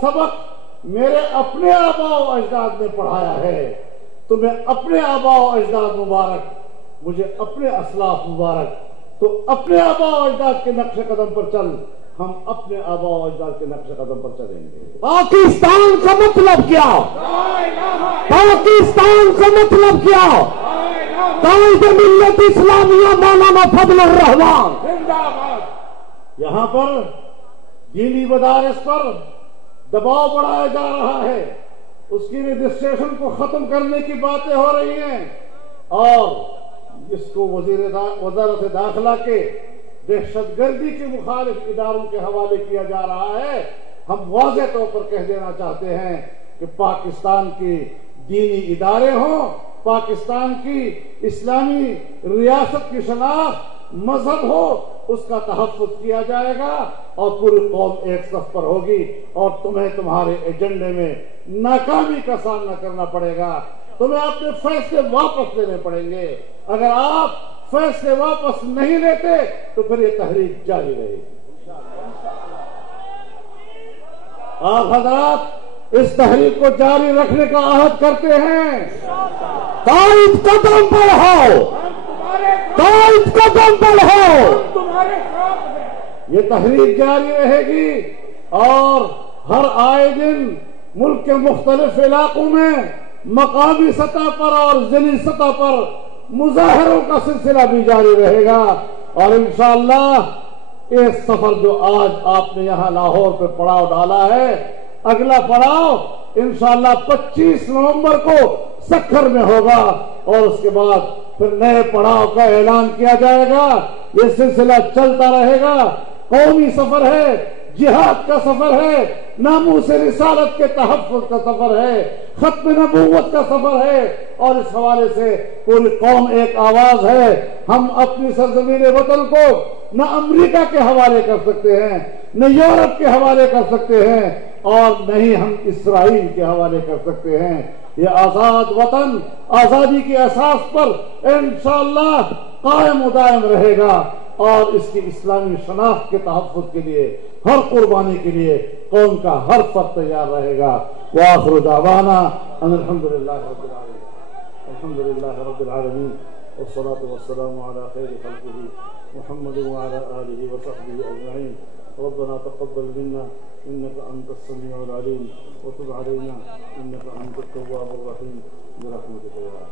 सबक मेरे अपने आबा و अजदाद ने पढ़ाया है। तुम्हें अपने आबा و अजदाद मुबारक, मुझे अपने असलाफ मुबारक। तो अपने आबा و अजदाद के नक्शे कदम पर चल, हम अपने आबा و अजदाद के नक्शे कदम पर चलेंगे। पाकिस्तान का मतलब क्या? पाकिस्तान का मतलब क्या? कायद मिल्लत इस्लामिया मौलाना फजलुर रहमान जिंदाबाद। यहाँ पर दीनी मदारिस पर दबाव बढ़ाया जा रहा है, उसकी रजिस्ट्रेशन को खत्म करने की बातें हो रही हैं और इसको वज़ारत दाखिला के दहशतगर्दी के मुखालिफ इदारों के हवाले किया जा रहा है। हम वाज़ेह तौर पर कह देना चाहते हैं कि पाकिस्तान के दीनी इदारे हों, पाकिस्तान की इस्लामी रियासत की शनाख्त मजहब हो, उसका तहफ़्फ़ुज़ किया जाएगा और पूरी कौम एक सफ पर होगी और तुम्हें तुम्हारे एजेंडे में नाकामी का सामना करना पड़ेगा। तुम्हें अपने फैसले वापस लेने पड़ेंगे। अगर आप फैसले वापस नहीं लेते तो फिर ये तहरीक जारी रहेगी। आप हज़रात इस तहरीक को जारी रखने का अहद करते हैं। कायद कदम पर हो, कायद कदम पर हो। ये तहरीक जारी रहेगी और हर आए दिन मुल्क के मुख्तलिफ इलाकों में मकामी सतह पर और ज़िली सतह पर मुजाहरों का सिलसिला भी जारी रहेगा। और इंशाअल्लाह ये सफर जो आज आपने यहाँ लाहौर पे पड़ाव डाला है, अगला पड़ाव इंशाअल्लाह 25 नवंबर को सक्खर में होगा और उसके बाद फिर नए पड़ाव का ऐलान किया जाएगा। ये सिलसिला चलता रहेगा। कौमी सफर है, जिहाद का सफर है, नामूस रिसालत के तहफ़्फ़ुज़ का सफर है, खत्म नबूवत का सफर है और इस हवाले से पूरी कौम एक आवाज है। हम अपनी सरजमीन वतन को न अमेरिका के हवाले कर सकते हैं, न यूरोप के हवाले कर सकते हैं और न ही हम इसराइल के हवाले कर सकते हैं। ये आजाद वतन आजादी के असास पर इंशाअल्लाह कायम व दायम रहेगा और इसकी इस्लामी शनाख्त के तहफ़्फ़ुज़ के लिए, हर कुर्बानी के लिए कौम का हर फर्द तैयार रहेगा। व आखिरु दावाना अल्हम्दुलिल्लाहि रब्बिल आलमीन, अल्हम्दुलिल्लाहि रब्बिल आलमीन वस्सलातु वस्सलामु अला खैरि खल्क़िही मुहम्मद व अला आलिहि व सहबिही अजमईन। रब्बना तक़ब्बल मिन्ना इन्नका अंतस समीउल अलीम व तुब अलैना इन्नका अंतत तव्वाबुर रहीम बिरहमतिका या